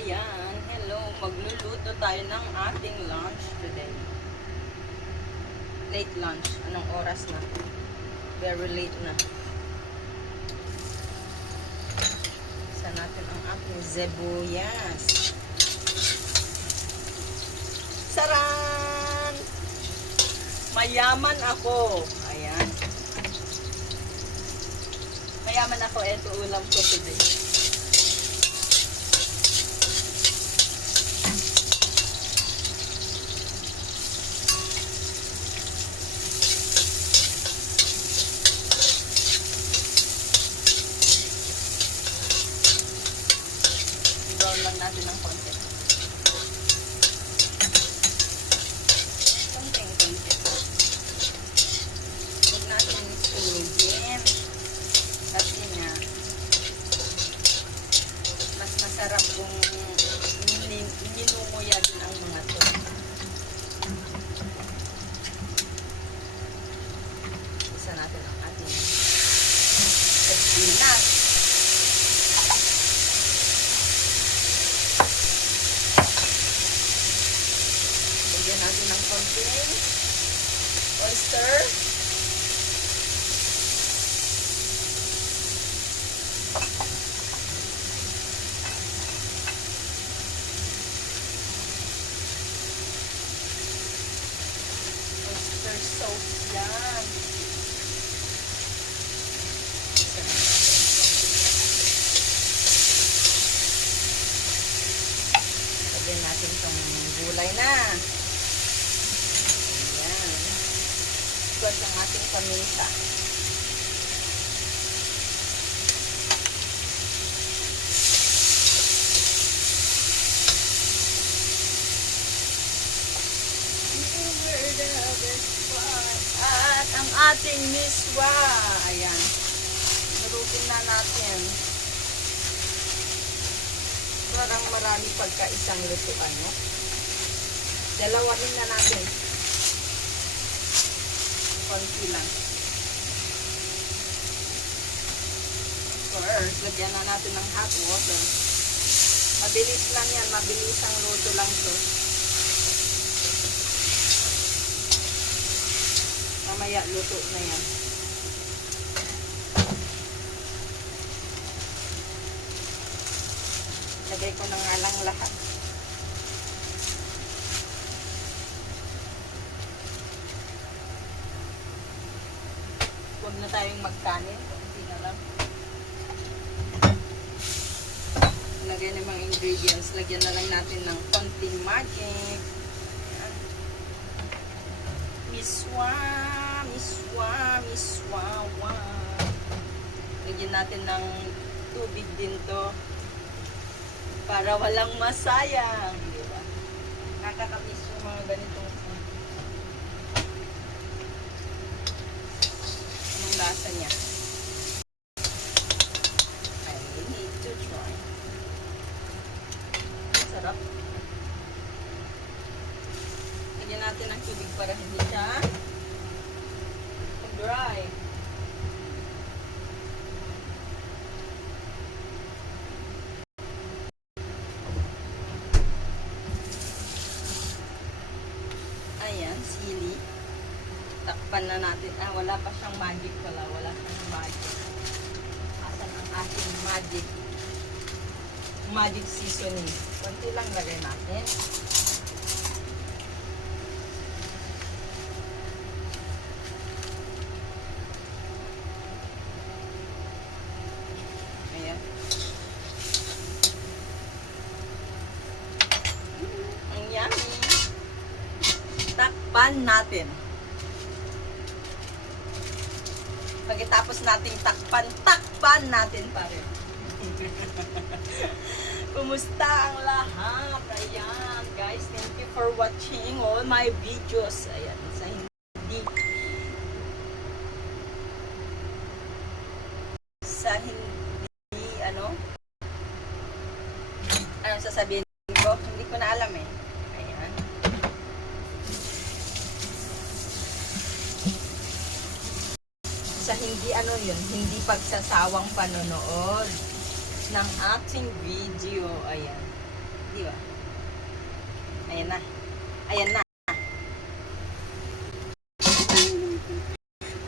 Ayan, hello. Magluluto tayo ng ating lunch today. Late lunch. Anong oras na? Very late na. Isa natin ang ating sibuyas. Saran! Mayaman ako. Ayan. Mayaman ako. Ito ulam ko today. I-brown lang natin ng konti. Konting-konti. Huwag natin sunugin. Kasi nga, mas masarap kung ninunguya din ang mga to. Isa natin ang ating sardinas. Lagyan natin ng konting oyster. Oyster sauce yan. Lagyan natin itong gulay na. Ayan. Good ang ating paminta. At ang ating miswa. Ayan. Lurutin na natin. Parang marami pagka isang lutuan, no? Dalawahin na natin. Konti lang. First, lagyan na natin ng hot water. Mabilis lang yan. Mabilis ang luto lang to. Mamaya luto na yan. Lagay ko na nga lang lahat. Huwag na tayong magkanin. Kunti na lang. Lagay ng mga ingredients. Lagyan na lang natin ng konting magic. Ayan. Miswa, miswa, miswa, wow. Lagyan natin ng tubig din to. Para walang masayang. Diba? Nakakamiss yung mga ganitong food. Anong lasa niya? I need to try. Sarap. Lagyan natin ng tubig para hindi siya dry. Ayan, sili. Takpan na natin. Ah, wala pa siyang magic pala. Wala siyang magic. Asan ang ating magic? Magic seasoning. Kunti lang lagay natin. Ayan. Ang yummy. Takpan natin. Pagkatapos nating takpan natin pa rin. Kumusta ang lahat? Ayan, guys. Thank you for watching all my videos. Ayan, sa hindi, ano sasabihin ko? Hindi ko na alam eh. Ayan. Sa hindi hindi pagsasawang panonood ng ating video. Ayan. Di ba? Ayan na. Ayan na.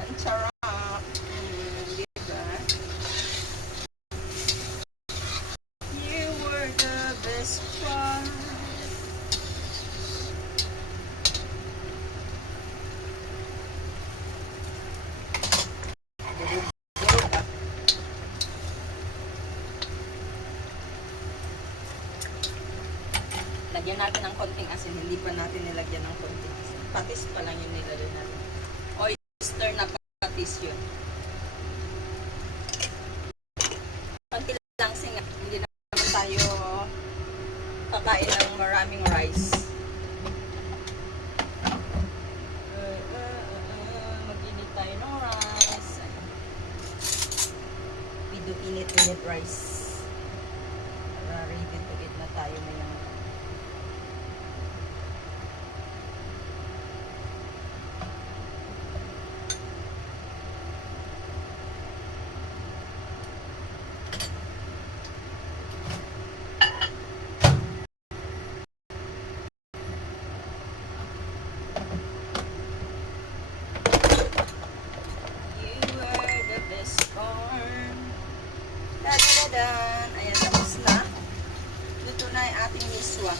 Ang sarap. Di ba? You were the best part. Lagyan natin ng konting asin. Hindi pa natin nilagyan ng konting asin. Patis pa lang yung nilagyan natin. Oyster na patis yun. Konti lang singa. Hindi naman tayo kakain ng maraming rice. Mag-init tayo ng rice. We do init-init rice. Para ready to eat na tayo ngayong da-da-da-dan. Ayan, tapos na. Luto na yung ating miswa.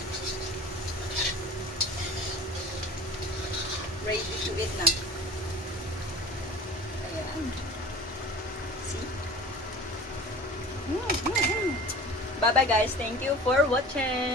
Ready to eat na. Ayan. See? Bye-bye guys. Thank you for watching.